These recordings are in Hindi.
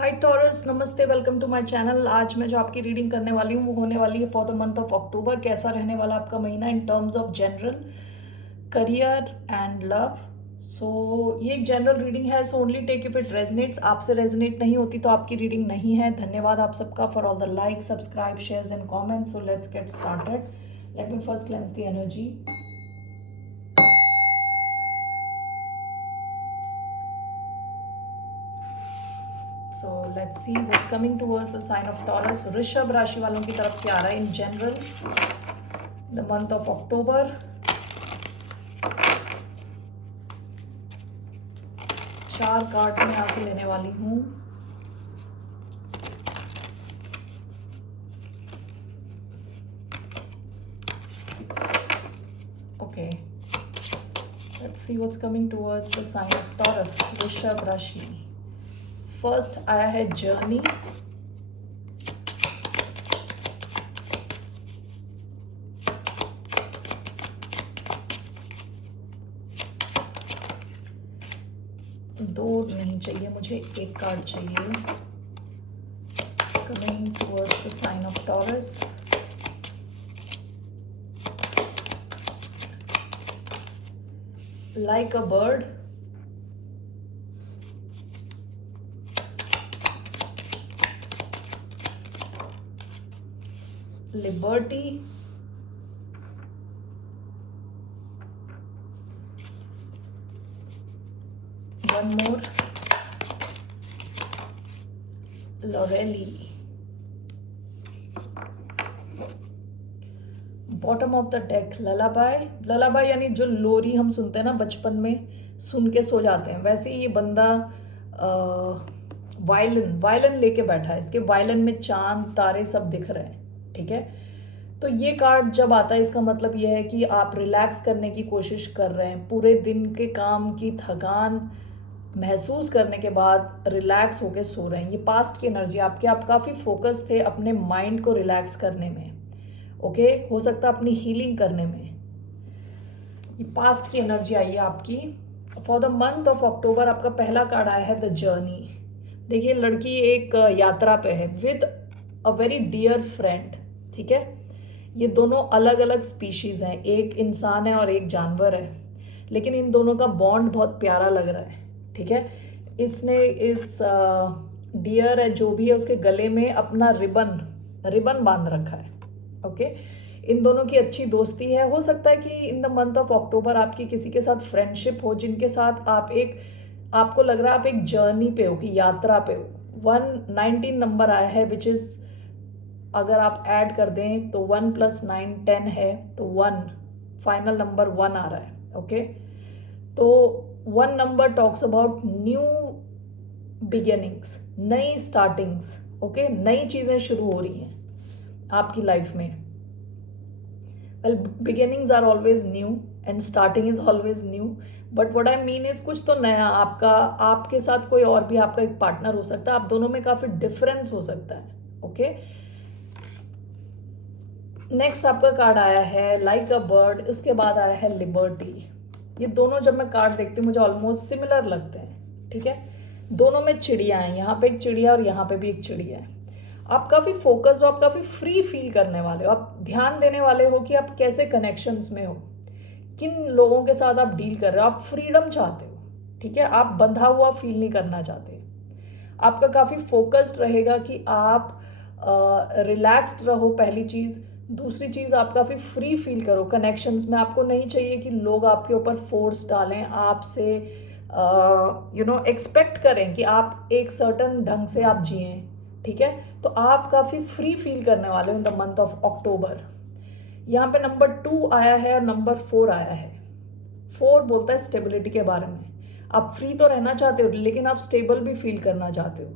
हाय टॉरस, नमस्ते, वेलकम टू माय चैनल। आज मैं जो आपकी रीडिंग करने वाली हूँ वो होने वाली है for the month of October. कैसा रहने वाला आपका महीना in terms of general career and love. So ये एक जनरल रीडिंग है, so only take if it resonates. आपसे रेजनेट नहीं होती तो आपकी रीडिंग नहीं है। धन्यवाद आप सबका for all the like, subscribe, shares and comments. So let's get started. Let me first cleanse the energy. So let's see what's coming towards the sign of Taurus. वृषभ राशि वालों की तरफ क्या आ रहा है in general the month of October. चार कार्ड्स मैं यहाँ से लेने वाली हूँ। Okay, let's see what's coming towards the sign of Taurus, वृषभ राशि। फर्स्ट आया है जर्नी, दो नहीं चाहिए मुझे, एक कार्ड चाहिए। Coming towards the sign of Taurus, like a bird, liberty, one more, Lorelli, bottom of the deck, lullaby. Lullaby यानी जो लोरी हम सुनते हैं ना बचपन में, सुन के सो जाते हैं, वैसे ही ये बंदा वायलिन वायलिन लेके बैठा है। इसके वायलिन में चांद तारे सब दिख रहे हैं। ठीक है, तो ये कार्ड जब आता है इसका मतलब ये है कि आप रिलैक्स करने की कोशिश कर रहे हैं। पूरे दिन के काम की थकान महसूस करने के बाद रिलैक्स होके सो रहे हैं। ये पास्ट की एनर्जी आपकी, आप काफ़ी फोकस थे अपने माइंड को रिलैक्स करने में। ओके, हो सकता है अपनी हीलिंग करने में। ये पास्ट की एनर्जी आई है आपकी। फॉर द मंथ ऑफ अक्टूबर आपका पहला कार्ड आया है द जर्नी। देखिए, लड़की एक यात्रा पे है with a very dear friend. ठीक है, ये दोनों अलग अलग स्पीशीज हैं, एक इंसान है और एक जानवर है, लेकिन इन दोनों का बॉन्ड बहुत प्यारा लग रहा है। ठीक है, इसने इस डियर है जो भी है उसके गले में अपना रिबन रिबन बांध रखा है। ओके, इन दोनों की अच्छी दोस्ती है। हो सकता है कि इन द मंथ ऑफ अक्टूबर आपकी किसी के साथ फ्रेंडशिप हो जिनके साथ आपको लग रहा है आप एक जर्नी पे हो, कि यात्रा पे हो। 119 नंबर आया है विच इज़, अगर आप ऐड कर दें तो 1 + 9 10 है, तो 1 फाइनल नंबर 1 आ रहा है। ओके, तो 1 number talks about new beginnings, नई स्टार्टिंग्स। ओके, नई चीज़ें शुरू हो रही हैं आपकी लाइफ में। Well, beginnings are always new and starting is always new, but what I mean is कुछ तो नया आपका, आपके साथ कोई और भी आपका एक पार्टनर हो सकता है, आप दोनों में काफ़ी डिफरेंस हो सकता है। ओके, नेक्स्ट आपका कार्ड आया है लाइक अ बर्ड, उसके बाद आया है लिबर्टी। ये दोनों जब मैं कार्ड देखती हूँ मुझे ऑलमोस्ट सिमिलर लगते हैं। ठीक है, दोनों में चिड़िया हैं, यहाँ पे एक चिड़िया और यहाँ पे भी एक चिड़िया है। आप काफ़ी फोकस्ड हो, आप काफ़ी फ्री फील करने वाले हो, आप ध्यान देने वाले हो कि आप कैसे कनेक्शंस में हो, किन लोगों के साथ आप डील कर रहे हो। आप फ्रीडम चाहते हो। ठीक है, आप बंधा हुआ फील नहीं करना चाहते। आपका काफ़ी फोकस्ड रहेगा कि आप रिलैक्स्ड रहो, पहली चीज़। दूसरी चीज़, आप काफ़ी फ्री फील करो कनेक्शंस में। आपको नहीं चाहिए कि लोग आपके ऊपर फोर्स डालें, आपसे एक्सपेक्ट करें कि आप एक सर्टन ढंग से आप जिएं। ठीक है, तो आप काफ़ी फ्री फील करने वाले हो इन द मंथ ऑफ अक्टूबर। यहाँ पे नंबर 2 आया है और नंबर 4 आया है। 4 बोलता है स्टेबिलिटी के बारे में। आप फ्री तो रहना चाहते हो लेकिन आप स्टेबल भी फील करना चाहते हो।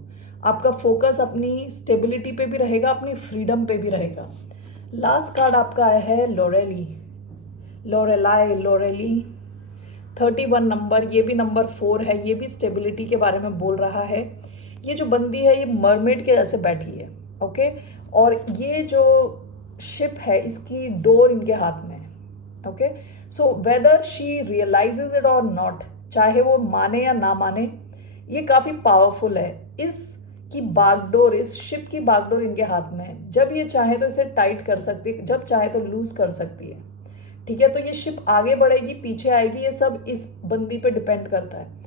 आपका फोकस अपनी स्टेबिलिटी पे भी रहेगा, अपनी फ्रीडम पे भी रहेगा। लास्ट कार्ड आपका आया है लोरेली, लोरेलाई, लोरेली। 31 नंबर, ये भी नंबर 4 है, ये भी स्टेबिलिटी के बारे में बोल रहा है। ये जो बंदी है ये मरमेड के जैसे बैठी है। ओके, और ये जो शिप है इसकी डोर इनके हाथ में है। Okay, so whether she realizes it or not, चाहे वो माने या ना माने, ये काफ़ी पावरफुल है। इस कि बागडोर, इस शिप की बागडोर इनके हाथ में है। जब ये चाहे तो इसे टाइट कर सकती है, जब चाहे तो लूज कर सकती है, ठीक है। तो ये शिप आगे बढ़ेगी, पीछे आएगी, ये सब इस बंदी पे डिपेंड करता है।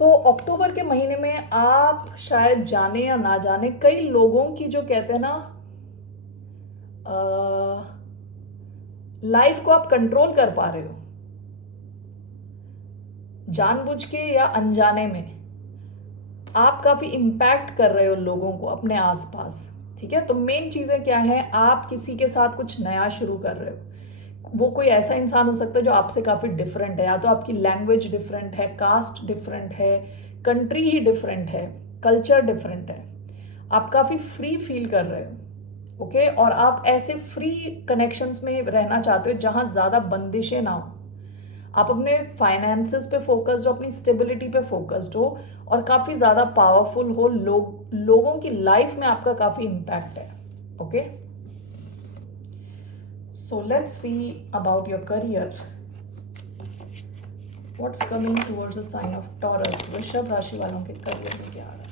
तो अक्टूबर के महीने में आप शायद जाने या ना जाने, कई लोगों की जो कहते हैं ना लाइफ को आप कंट्रोल कर पा रहे हो, जानबूझ के या अनजाने में आप काफी इम्पैक्ट कर रहे हो लोगों को अपने आसपास, ठीक है। तो मेन चीजें क्या है, आप किसी के साथ कुछ नया शुरू कर रहे हो। वो कोई ऐसा इंसान हो सकता है जो आपसे काफी डिफरेंट है, या तो आपकी लैंग्वेज डिफरेंट है, कास्ट डिफरेंट है, कंट्री ही डिफरेंट है, कल्चर डिफरेंट है। आप काफी फ्री फील कर रहे हो, ओके। और आप ऐसे फ्री कनेक्शंस में रहना चाहते हो जहां ज्यादा बंदिशें ना हो। आप अपने फाइनेंसेस पे फोकस्ड हो, अपनी स्टेबिलिटी पे फोकस्ड हो, और काफ़ी ज़्यादा पावरफुल हो, लोगों की लाइफ में आपका काफ़ी इम्पैक्ट है, okay. So let's see about your career, what's coming towards the sign of Taurus. वृषभ राशि वालों के करियर में क्या आ रहा है?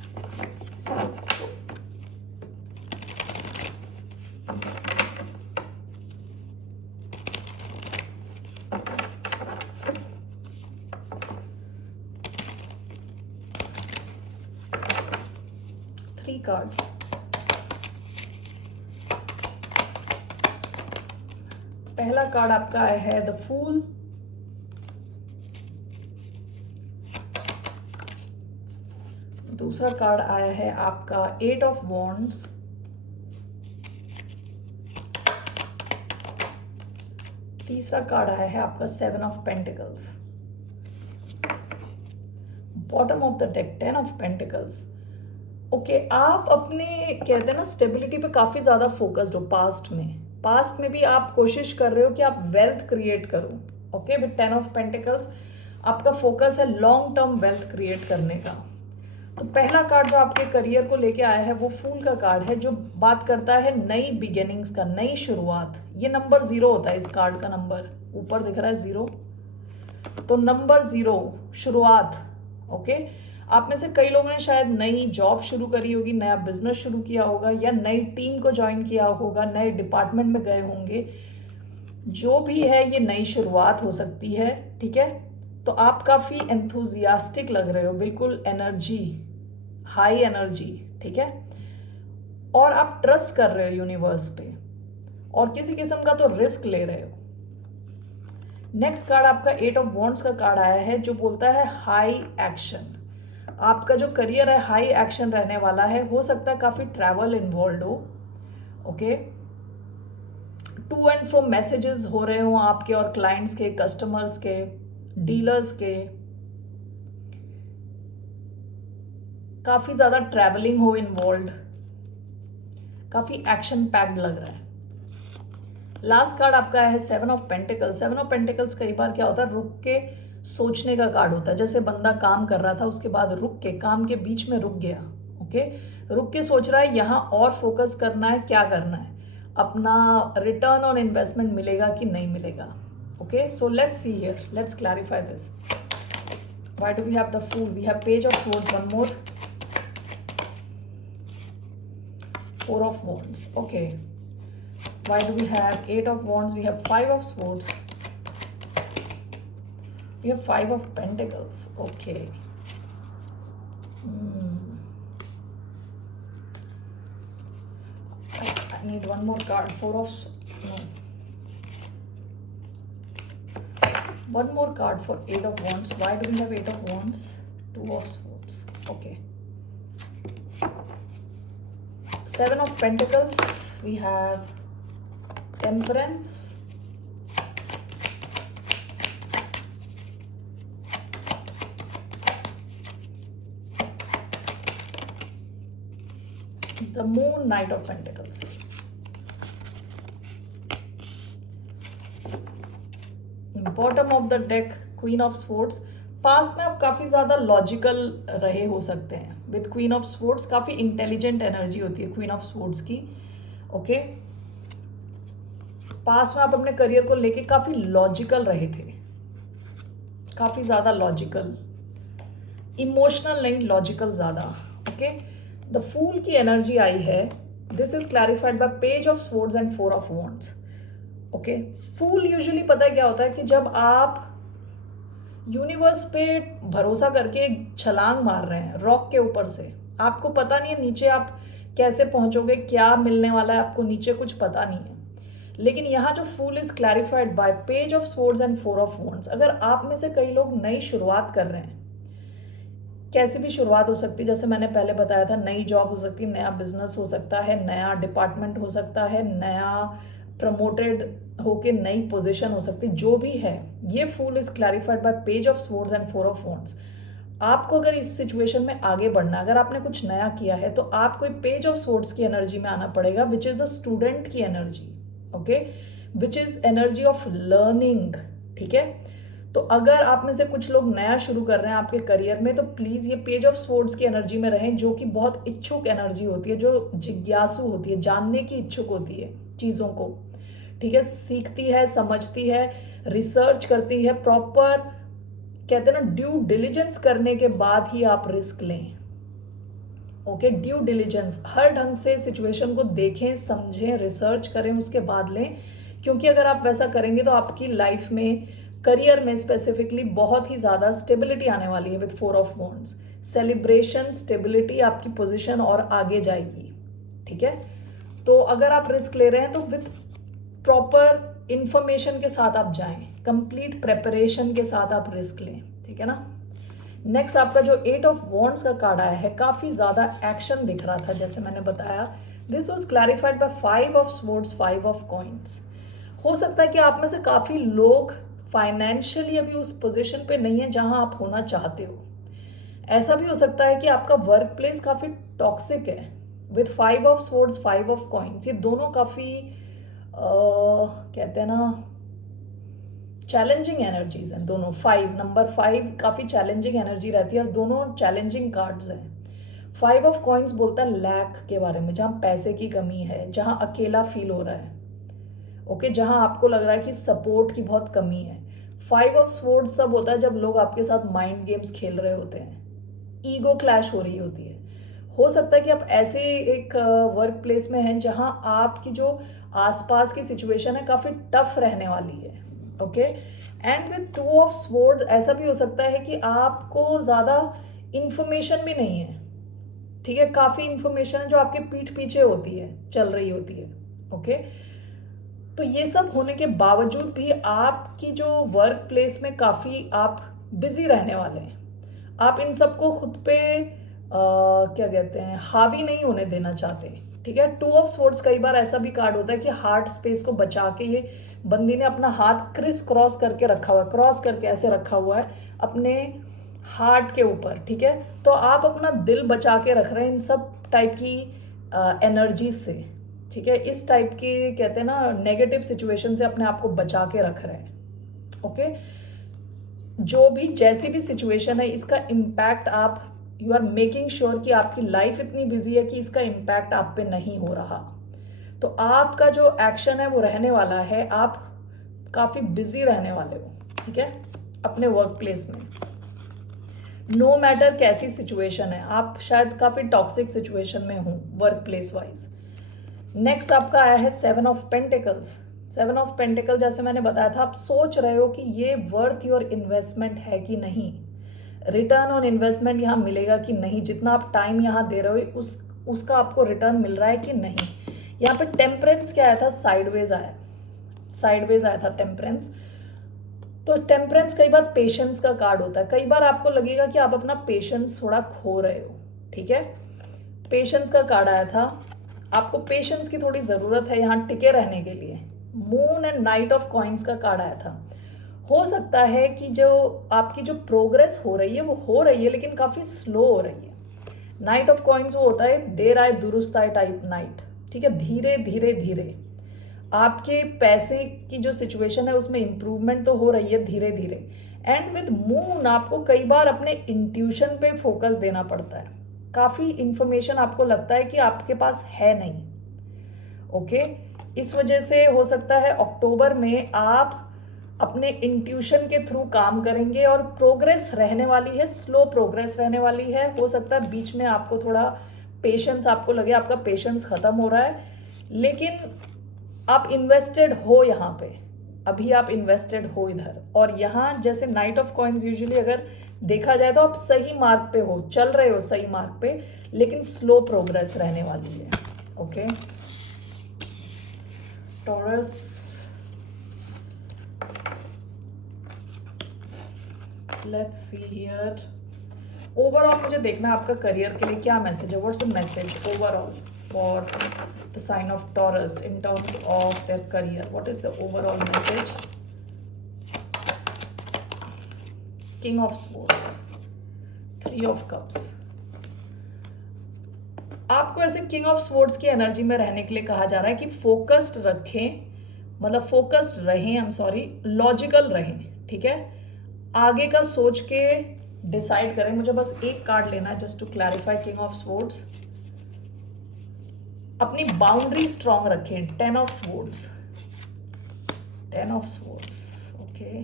3 कार्ड्स। पहला कार्ड आपका है द फूल, दूसरा कार्ड आया है आपका 8 ऑफ वॉन्ड्स, तीसरा कार्ड आया है आपका 7 of pentacles, bottom of the deck 10 of pentacles. Okay, आप अपने कहते हैं ना स्टेबिलिटी पे काफी ज्यादा फोकस्ड हो। पास्ट में भी आप कोशिश कर रहे हो कि आप वेल्थ क्रिएट करो, ओके। विद 10 ऑफ पेंटिकल्स आपका फोकस है लॉन्ग टर्म वेल्थ क्रिएट करने का। तो पहला कार्ड जो आपके करियर को लेके आया है वो फूल का कार्ड है, जो बात करता है नई बिगिनिंग्स का, नई शुरुआत। ये नंबर 0 होता है, इस कार्ड का नंबर ऊपर दिख रहा है 0, तो नंबर 0 शुरुआत, ओके। आप में से कई लोगों ने शायद नई जॉब शुरू करी होगी, नया बिजनेस शुरू किया होगा, या नई टीम को ज्वाइन किया होगा, नए डिपार्टमेंट में गए होंगे। जो भी है ये नई शुरुआत हो सकती है, ठीक है। तो आप काफी एंथुजियास्टिक लग रहे हो, बिल्कुल एनर्जी, हाई एनर्जी, ठीक है। और आप ट्रस्ट कर रहे हो यूनिवर्स पे, और किसी किस्म का तो रिस्क ले रहे हो। नेक्स्ट कार्ड आपका 8 ऑफ वॉन्ड्स का कार्ड आया है, जो बोलता है हाई एक्शन। आपका जो करियर है हाई एक्शन रहने वाला है। हो सकता है काफी ट्रैवल इन्वॉल्व हो, okay. To and fro messages हो रहे हो आपके और क्लाइंट्स के, कस्टमर्स के, डीलर्स के। काफी ज्यादा ट्रैवलिंग हो इन्वॉल्व, काफी एक्शन पैक्ड लग रहा है। लास्ट कार्ड आपका है 7 ऑफ पेंटिकल्स। 7 ऑफ पेंटिकल्स कई बार क्या होता है, रुक के सोचने का कार्ड होता है। जैसे बंदा काम कर रहा था, उसके बाद रुक के, काम के बीच में रुक गया, ओके। रुक के सोच रहा है यहाँ और फोकस करना है, क्या करना है, अपना रिटर्न ऑन इन्वेस्टमेंट मिलेगा कि नहीं मिलेगा, okay. So let's see here, let's clarify this. Why do we have the fool? We have page of swords, one more, 4 of wands, okay. Why do we have 8 of wands? We have 5 of swords. We have 5 of pentacles. Okay. I need one more card. 4 of no. One more card for 8 of wands. Why do we have 8 of wands? 2 of swords. Okay. 7 of pentacles. We have Temperance, the Moon, Knight of Pentacles, bottom of the deck, Queen of Swords। Past में आप काफी ज्यादा लॉजिकल रहे हो सकते हैं। विद क्वीन ऑफ स्वॉर्ड्स काफी इंटेलिजेंट एनर्जी होती है क्वीन ऑफ स्वॉर्ड्स की, ओके। पास्ट में आप अपने करियर को लेके काफी लॉजिकल रहे थे, काफी ज्यादा लॉजिकल, इमोशनल नहीं, लॉजिकल ज्यादा, ओके। द फूल की एनर्जी आई है, this is clarified by page of swords and four of wands. Okay, fool usually पता है क्या होता है कि जब आप यूनिवर्स पे भरोसा करके एक छलांग मार रहे हैं रॉक के ऊपर से, आपको पता नहीं है नीचे आप कैसे पहुंचोगे, क्या मिलने वाला है आपको नीचे, कुछ पता नहीं है। लेकिन यहाँ जो fool is clarified by page of swords and four of wands. अगर आप में से कई लोग नई शुरुआत कर रहे हैं, कैसी भी शुरुआत हो सकती है, जैसे मैंने पहले बताया था, नई जॉब हो सकती है, नया बिजनेस हो सकता है, नया डिपार्टमेंट हो सकता है, नया प्रमोटेड होके नई पोजीशन हो सकती है, जो भी है, ये fool is clarified by page of swords and four of wands. आपको अगर इस सिचुएशन में आगे बढ़ना, अगर आपने कुछ नया किया है तो आपको पेज ऑफ स्वॉर्ड्स की एनर्जी में आना पड़ेगा, विच इज अ स्टूडेंट की energy. Okay, which is energy of learning. ठीक है, तो अगर आप में से कुछ लोग नया शुरू कर रहे हैं आपके करियर में, तो प्लीज ये पेज ऑफ स्वॉर्ड्स की एनर्जी में रहें, जो कि बहुत इच्छुक एनर्जी होती है, जो जिज्ञासु होती है, जानने की इच्छुक होती है चीजों को। ठीक है, सीखती है, समझती है, रिसर्च करती है, प्रॉपर कहते हैं ना ड्यू डिलिजेंस करने के बाद ही आप रिस्क लें। ओके, ड्यू डिलिजेंस, हर ढंग से सिचुएशन को देखें, समझें, रिसर्च करें, उसके बाद लें। क्योंकि अगर आप वैसा करेंगे तो आपकी लाइफ में, करियर में स्पेसिफिकली बहुत ही ज़्यादा स्टेबिलिटी आने वाली है with four of wands. Celebration, stability, आपकी पोजीशन और आगे जाएगी। ठीक है, तो अगर आप रिस्क ले रहे हैं तो विद प्रॉपर इंफॉर्मेशन के साथ आप जाएं, कंप्लीट प्रेपरेशन के साथ आप रिस्क लें। ठीक है ना। नेक्स्ट आपका जो एट ऑफ वॉन्ड्स का कार्ड आया है, काफ़ी ज़्यादा एक्शन दिख रहा था, जैसे मैंने बताया। This was clarified by five of swords, five of coins. हो सकता है कि आप में से काफ़ी लोग फाइनेंशियली अभी उस पोजीशन पे नहीं है जहां आप होना चाहते हो। ऐसा भी हो सकता है कि आपका वर्क प्लेस काफ़ी टॉक्सिक है। With five of swords, five of coins, ये दोनों काफ़ी कहते हैं ना चैलेंजिंग एनर्जीज हैं दोनों। नंबर 5 काफ़ी चैलेंजिंग एनर्जी रहती है और दोनों चैलेंजिंग कार्ड्स हैं। फाइव ऑफ कॉइन्स बोलता है लैक के बारे में, जहाँ पैसे की कमी है, जहाँ अकेला फील हो रहा है। ओके, जहाँ आपको लग रहा है कि सपोर्ट की बहुत कमी है। फाइव ऑफ स्वॉर्ड्स तब होता है जब लोग आपके साथ माइंड गेम्स खेल रहे होते हैं, ईगो क्लैश हो रही होती है। हो सकता है कि आप ऐसे एक वर्क प्लेस में हैं जहां आपकी जो आसपास की सिचुएशन है काफ़ी टफ रहने वाली है। Okay, and with two of swords ऐसा भी हो सकता है कि आपको ज़्यादा इंफॉर्मेशन भी नहीं है। ठीक है, काफ़ी इंफॉर्मेशन है जो आपके पीठ पीछे होती है, चल रही होती है। ओके, तो ये सब होने के बावजूद भी आपकी जो वर्क प्लेस में काफ़ी आप बिजी रहने वाले हैं। आप इन सबको खुद पे क्या कहते हैं, हावी नहीं होने देना चाहते। ठीक है, टू ऑफ स्वॉर्ड्स कई बार ऐसा भी कार्ड होता है कि हार्ट स्पेस को बचा के ये बंदी ने अपना हाथ क्रिस क्रॉस करके रखा हुआ है, क्रॉस करके ऐसे रखा हुआ है अपने हार्ट के ऊपर। ठीक है, तो आप अपना दिल बचा के रख रहे हैं इन सब टाइप की एनर्जी से। ठीक है, इस टाइप की कहते हैं ना नेगेटिव सिचुएशन से अपने आप को बचा के रख रहे हैं। ओके, जो भी जैसी भी सिचुएशन है, इसका इम्पैक्ट आप यू आर मेकिंग श्योर कि आपकी लाइफ इतनी बिजी है कि इसका इम्पैक्ट आप पे नहीं हो रहा। तो आपका जो एक्शन है वो रहने वाला है, आप काफ़ी बिजी रहने वाले हो। ठीक है, अपने वर्क प्लेस में नो मैटर कैसी सिचुएशन है, आप शायद काफ़ी टॉक्सिक सिचुएशन में हो वर्क प्लेस वाइज। नेक्स्ट आपका आया है seven of pentacles. Seven of pentacle, जैसे मैंने बताया था, आप सोच रहे हो कि ये वर्थ योर इन्वेस्टमेंट है कि नहीं, रिटर्न ऑन इन्वेस्टमेंट यहाँ मिलेगा कि नहीं, जितना आप टाइम यहाँ दे रहे हो उसका आपको रिटर्न मिल रहा है कि नहीं। यहाँ पे टेम्परेंस क्या आया था, साइडवेज आया, साइडवेज आया था टेम्परेंस। तो टेम्परेंस कई बार पेशेंस का कार्ड होता है। कई बार आपको लगेगा कि आप अपना पेशेंस थोड़ा खो रहे हो। ठीक है, पेशेंस का कार्ड आया था, आपको पेशेंस की थोड़ी ज़रूरत है यहाँ टिके रहने के लिए। Moon and night of coins का कार्ड आया था। हो सकता है कि जो आपकी जो प्रोग्रेस हो रही है वो हो रही है, लेकिन काफ़ी स्लो हो रही है। नाइट ऑफ कॉइन्स वो होता है देर आए दुरुस्त आए टाइप नाइट। ठीक है, धीरे धीरे धीरे आपके पैसे की जो सिचुएशन है उसमें इम्प्रूवमेंट तो हो रही है धीरे धीरे। एंड विद मून आपको कई बार अपने इंट्यूशन पे फोकस देना पड़ता है। काफ़ी इंफॉर्मेशन आपको लगता है कि आपके पास है नहीं। ओके, इस वजह से हो सकता है अक्टूबर में आप अपने इंट्यूशन के थ्रू काम करेंगे और प्रोग्रेस रहने वाली है, स्लो प्रोग्रेस रहने वाली है। हो सकता है बीच में आपको थोड़ा पेशेंस, आपको लगे आपका पेशेंस खत्म हो रहा है, लेकिन आप इन्वेस्टेड हो यहाँ पे, अभी आप इन्वेस्टेड हो इधर। और यहाँ जैसे नाइट ऑफ कॉइन्स यूजुअली अगर देखा जाए तो आप सही मार्ग पे हो, चल रहे हो सही मार्ग पे, लेकिन स्लो प्रोग्रेस रहने वाली है। Okay taurus, let's see here. Overall मुझे देखना है आपका करियर के लिए क्या मैसेज है। What's the message overall for the sign of Taurus in terms of their career? What is the overall message? King of swords, 3 of cups. आपको ऐसे किंग ऑफ स्वॉर्ड्स की एनर्जी में रहने के लिए कहा जा रहा है कि फोकस्ड रखें, मतलब फोकस्ड रहें, आई एम सॉरी, लॉजिकल रहें, ठीक है, आगे का सोच के डिसाइड करें। मुझे बस एक कार्ड लेना है just to clarify king of swords. अपनी बाउंड्री स्ट्रांग रखें, 10 of swords, 10 of swords. Okay,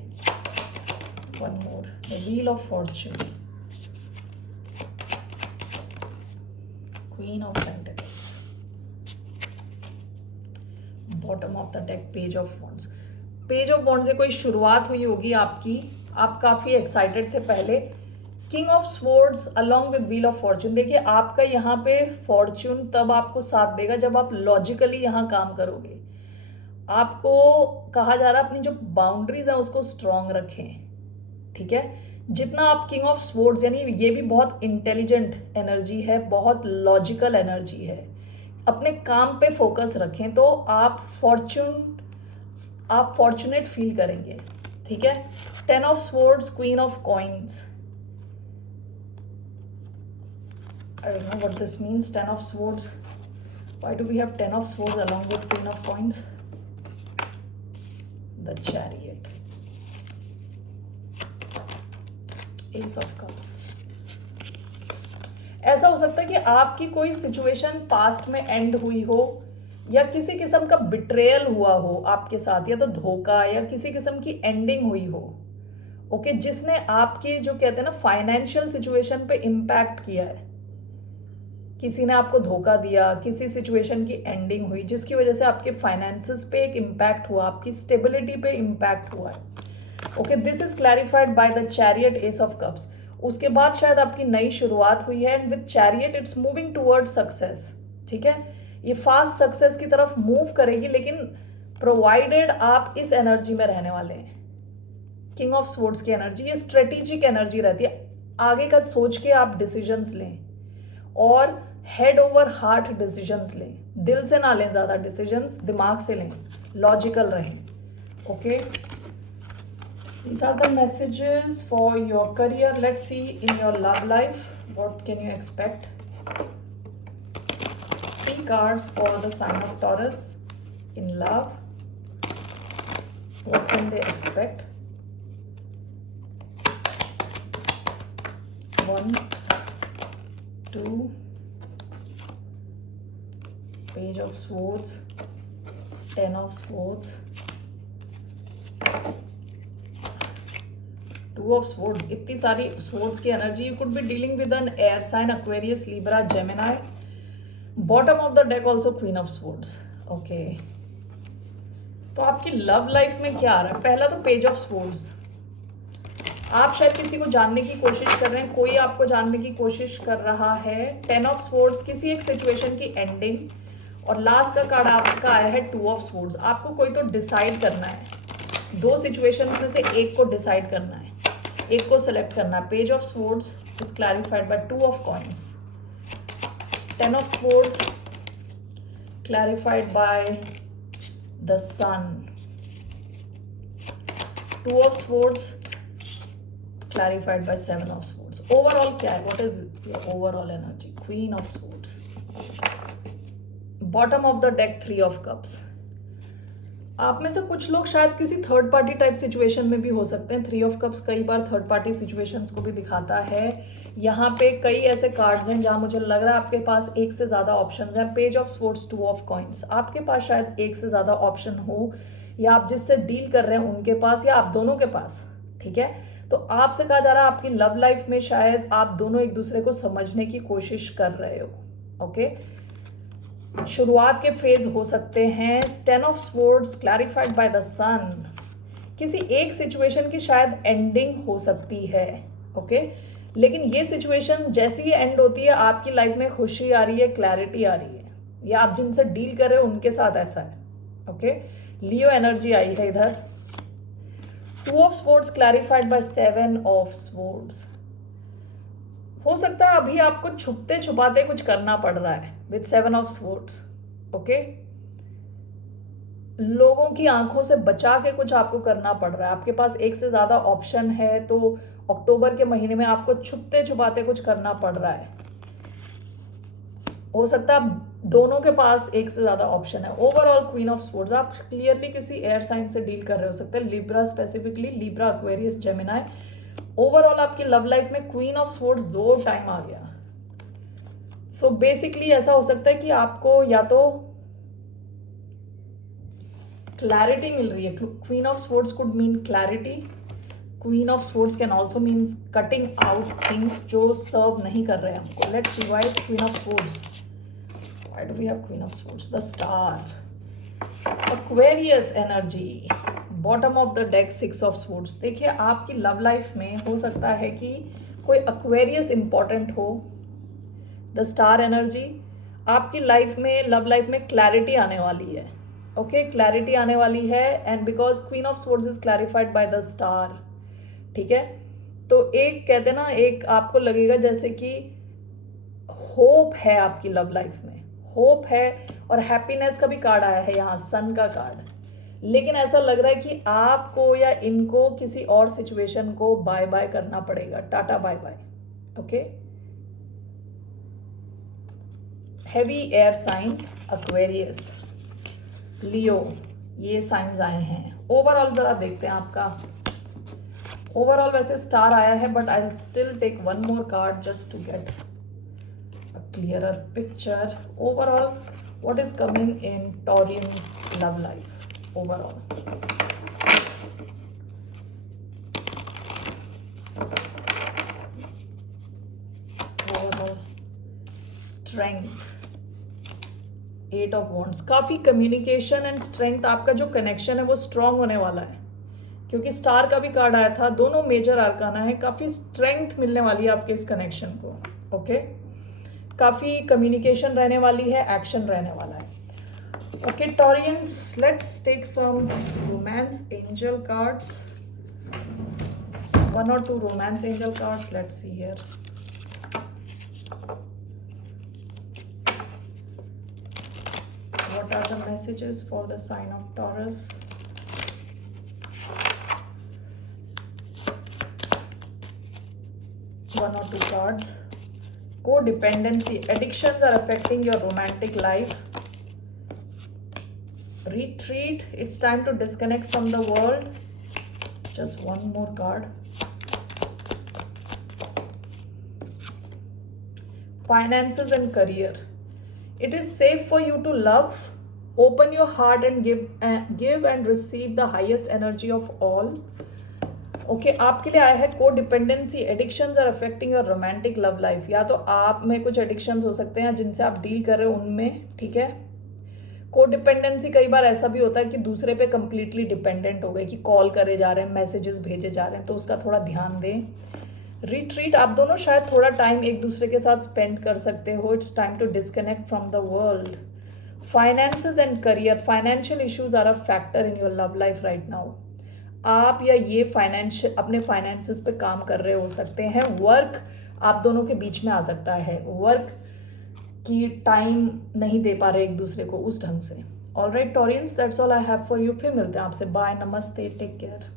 one more, the wheel of fortune, queen of pentacles, bottom of the deck, page of wands. Page of wands से कोई शुरुआत हुई होगी आपकी, आप काफी एक्साइटेड थे पहले। King of swords along with wheel of Fortune, देखिए आपका यहाँ पे फॉर्च्यून तब आपको साथ देगा जब आप लॉजिकली यहाँ काम करोगे। आपको कहा जा रहा है अपनी जो बाउंड्रीज है उसको स्ट्रांग रखें, ठीक है। जितना आप किंग ऑफ स्वॉर्ड्स, यानी ये भी बहुत इंटेलिजेंट एनर्जी है, बहुत लॉजिकल एनर्जी है, अपने काम पे फोकस रखें तो आप फॉर्चुनेट फील करेंगे, ठीक है। 10 of swords, queen of coins. I don't know what this means, 10 of swords. Why do we have 10 of swords along with queen of coins? The chariot, ace of cups. ऐसा हो सकता है कि आपकी कोई सिचुएशन पास्ट में एंड हुई हो, या किसी किस्म का बिट्रेयल हुआ हो आपके साथ, या तो धोखा, या किसी किस्म की एंडिंग हुई हो, ओके, जिसने आपकी जो कहते हैं ना फाइनेंशियल सिचुएशन पे इम्पैक्ट किया है। किसी ने आपको धोखा दिया, किसी सिचुएशन की एंडिंग हुई जिसकी वजह से आपके फाइनेंसेस पे एक इम्पैक्ट हुआ, आपकी स्टेबिलिटी पे इम्पैक्ट हुआ है। Okay, this is clarified by the chariot, S of cups. उसके बाद शायद आपकी नई शुरुआत हुई है, and with chariot it's moving toward success, ठीक है। ये फास्ट सक्सेस की तरफ मूव करेगी, लेकिन प्रोवाइडेड आप इस एनर्जी में रहने वाले हैं। किंग ऑफ स्वॉर्ड्स की एनर्जी ये स्ट्रेटेजिक एनर्जी रहती है, आगे का सोच के आप डिसीजंस लें, और हेड ओवर हार्ट डिसीजंस लें, दिल से ना लें ज्यादा डिसीजंस, दिमाग से लें, लॉजिकल रहें। Okay, these are the messages for your career. Let's see in your love life, what can you expect? 3 cards for the sign of Taurus in love. What can they expect? 1, 2, Page of Swords, 10 of Swords, 2 of Swords. इतनी सारी Swords की energy. You could be dealing with an air sign, Aquarius, Libra, Gemini. Bottom of the deck also Queen of Swords. Okay. तो आपकी लव लाइफ में क्या आ रहा है? पहला तो पेज ऑफ स्वॉर्ड्स, आप शायद किसी को जानने की कोशिश कर रहे हैं, कोई आपको जानने की कोशिश कर रहा है। 10 ऑफ स्वॉर्ड्स, किसी एक सिचुएशन की एंडिंग, और लास्ट का कार्ड आपका आया है 2 ऑफ स्वॉर्ड्स। आपको कोई तो डिसाइड करना है, 2 सिचुएशंस में से एक को डिसाइड करना है, एक को सेलेक्ट करना है। Page of swords is clarified by 2 of coins, 10 of swords clarified by the sun, 2 of swords clarified by 7 of swords. Overall क्या है? What is your overall energy? Queen of swords. Bottom of the deck 3 of cups. आप में से कुछ लोग शायद किसी थर्ड पार्टी टाइप सिचुएशन में भी हो सकते हैं। 3 ऑफ कप्स कई बार थर्ड पार्टी सिचुएशंस को भी दिखाता है। यहाँ पे कई ऐसे कार्ड्स हैं जहाँ मुझे लग रहा है आपके पास एक से ज़्यादा ऑप्शंस हैं। Page of swords, 2 of coins, आपके पास शायद एक से ज़्यादा ऑप्शन हो, या आप जिससे डील कर रहे हैं उनके पास, या आप दोनों के पास, ठीक है। तो आपसे कहा जा रहा है आपकी लव लाइफ में शायद आप दोनों एक दूसरे को समझने की कोशिश कर रहे हो। ओके। शुरुआत के फेज हो सकते हैं। 10 of swords clarified by the sun, किसी एक सिचुएशन की शायद एंडिंग हो सकती है, ओके। लेकिन ये सिचुएशन जैसी ही एंड होती है आपकी लाइफ में खुशी आ रही है, क्लैरिटी आ रही है, या आप जिनसे डील कर रहे हो उनके साथ ऐसा है, ओके। लियो एनर्जी आई है इधर। 2 of swords clarified by 7 of swords. हो सकता है अभी आपको छुपते छुपाते कुछ करना पड़ रहा है विथ 7 ऑफ स्वॉर्ड्स, ओके। लोगों की आंखों से बचा के कुछ आपको करना पड़ रहा है। आपके पास एक से ज़्यादा ऑप्शन है, तो अक्टूबर के महीने में आपको छुपते छुपाते कुछ करना पड़ रहा है। हो सकता है आप दोनों के पास एक से ज़्यादा ऑप्शन है। ओवरऑल क्वीन ऑफ स्वॉर्ड्स, आप क्लियरली किसी एयर साइन से डील कर रहे हो सकते हैं, Libra specifically, Libra, Aquarius, Gemini. Overall आपकी लव लाइफ में क्वीन ऑफ स्वॉर्ड्स 2 टाइम आ गया। सो बेसिकली ऐसा हो सकता है कि आपको या तो क्लैरिटी मिल रही है। Queen of swords could mean clarity. Queen of swords can also means cutting out things जो सर्व नहीं कर रहे हैं हमको। Let's see why queen of swords, why do we have queen of swords? The star, Aquarius energy, bottom of the deck 6 of swords. देखिए आपकी लव लाइफ में हो सकता है कि कोई एक्वेरियस इंपॉर्टेंट हो। द स्टार एनर्जी, आपकी लाइफ में, लव लाइफ में क्लैरिटी आने वाली है, ओके, क्लैरिटी आने वाली है। And because queen of swords is clarified by the star, ठीक है। तो एक कहते ना, एक आपको लगेगा जैसे कि होप है आपकी लव लाइफ में, होप है। और हैप्पीनेस का भी कार्ड आया है यहाँ, सन का कार्ड। लेकिन ऐसा लग रहा है कि आपको या इनको किसी और सिचुएशन को बाय बाय करना पड़ेगा, tata bye bye, okay. Heavy air sign, Aquarius, Leo, ये साइंस आए हैं। ओवरऑल जरा देखते हैं आपका। ओवरऑल वैसे स्टार आया है, but I will still take one more card just to get a clearer picture. Overall what is coming in Taurians love life overall? Overall strength, 8 of wands, काफ़ी कम्युनिकेशन एंड स्ट्रेंथ, आपका जो कनेक्शन है वो स्ट्रांग होने वाला है, क्योंकि स्टार का भी कार्ड आया था। दोनों मेजर आर्काना है। काफ़ी स्ट्रेंथ मिलने वाली है आपके इस कनेक्शन को, ओके। काफ़ी कम्युनिकेशन रहने वाली है, एक्शन रहने वाला है, okay. Taurians, let's take some romance angel cards, 1 or 2 romance angel cards. Let's see here. What are the messages for the sign of Taurus? One or 2 cards. Codependency, addictions are affecting your romantic life. Retreat, it's time to disconnect from the world. Just one more card. Finances and career. It is safe for you to love, open your heart and give and receive the highest energy of all. Okay, आपके लिए आया है codependency, addictions are affecting your romantic love life. या तो आप में कुछ एडिक्शंस हो सकते हैं जिनसे आप डील कर रहे हो उनमें, ठीक है। कोडिपेंडेंसी कई बार ऐसा भी होता है कि दूसरे पे कंप्लीटली डिपेंडेंट हो गए, कि कॉल करे जा रहे हैं, मैसेजेस भेजे जा रहे हैं, तो उसका थोड़ा ध्यान दें। रिट्रीट, आप दोनों शायद थोड़ा टाइम एक दूसरे के साथ स्पेंड कर सकते हो। It's time to disconnect from the world. Finances and career, financial issues are a factor in your love life right now. आप या ये फाइनेंशियल अपने फाइनेंसेस पे काम कर रहे हो सकते हैं। वर्क आप दोनों के बीच में आ सकता है, वर्क की टाइम नहीं दे पा रहे एक दूसरे को उस ढंग से। Alright Taureans, that's all I have for you. फिर मिलते हैं आपसे। बाय, नमस्ते, टेक केयर।